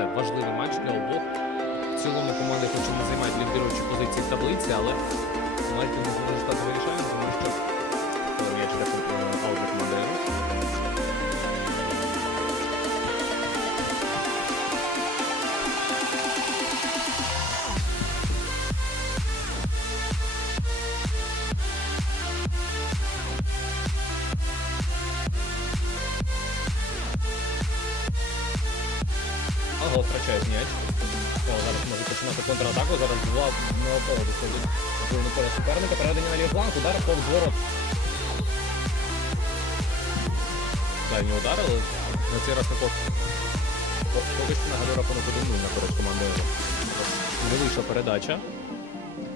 це важливий матч для обох. В цілому команди хоч не займають лідируючі позиції в таблиці, але не зможуть стати вирішальним, тому що м'яч для команди Ага, втрачають м'яч. О, зараз може починати контратаку. Зараз два на поле виходить на поле суперника. Переведення на лівий фланг, удар повз ворот. Дальній удар, але на цей раз по- Поки що нагадую рахунок 1-0 на користь команди Ево. Не вийшла передача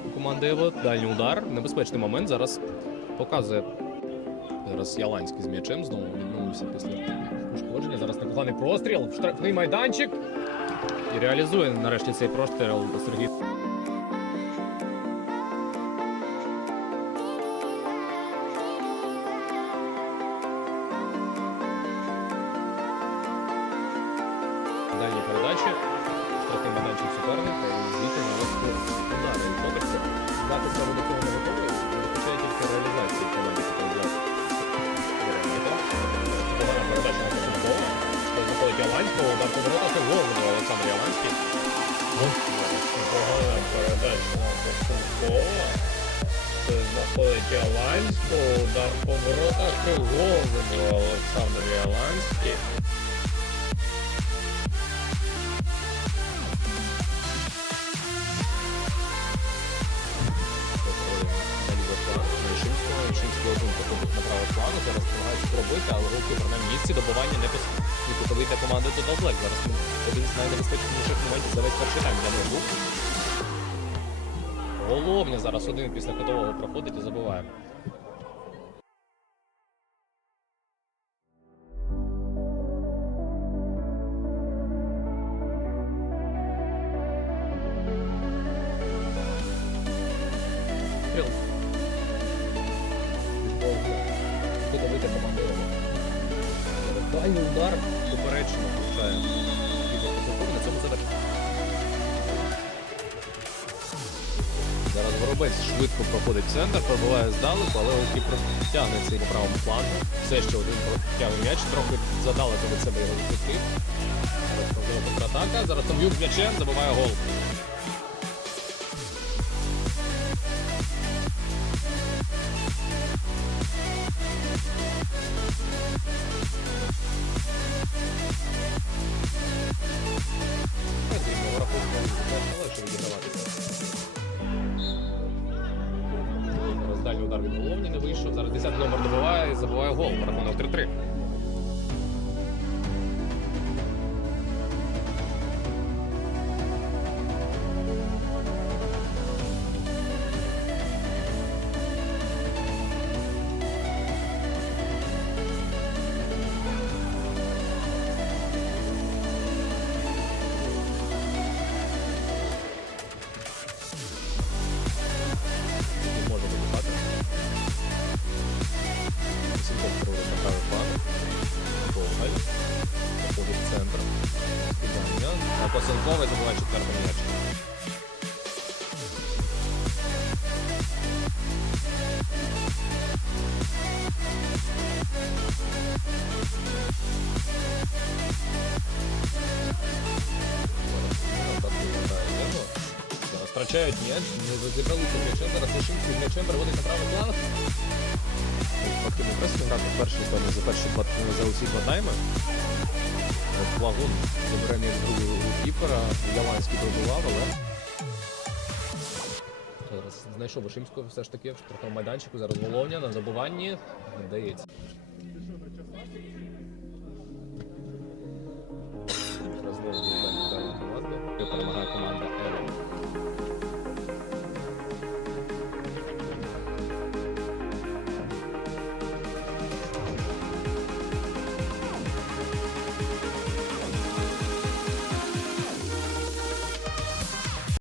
у команди Ево. Дальній удар. Небезпечний момент. Зараз показує Зараз Яланський з м'ячем знову відновився після пошкодження. Зараз непоганий простріл. Штрафний майданчик. І реалізує нарешті цей простріл Сергій. Дальні передачі. Штрафний майданчик суперника і звідти на удари. Що до цього Заходить удар по воротах і гол буде Олександр Яланський. Погана передача на Косенкова. Це знаходить Яланського, удар по воротах і гол буде Олександр Яланський. Вишинський один походить на правий фланг, зараз намагається пробити, але руки на місці добування не пос... кутовий для Total Black. Зараз ну, один з найнебезпечніших моментів за перший тайм для них. Головня зараз один після кутового проходить і. Кутовий для команди. Дальній удар поперечно влучає Ігор на цьому задача. Зараз Воробець швидко проходить центр, пробиває здалеку, але голкіпер тягне цей по правому флангу. Все ще один тягне м'яч, трохи задалеко від себе його відпустив. Зараз там з м'ячем, забиває гол. Дальній удар від головні не вийшов. Зараз 10 номер добиває і забиває гол. Рахунок 3-3. Походить в центр. Косенковий забиває четвертий м'яч. Втрачають м'яч, не розібралися м'ячем, зараз Лишинський м'ячем переводить на правий план. Активний пресинг грати перший за перші за усі два тайми. От Плагун у кіпера, Яванський пробував, але зараз знайшов Вишимського все ж таки в штрафному майданчику. Зараз Воловня на забуванні. Здається.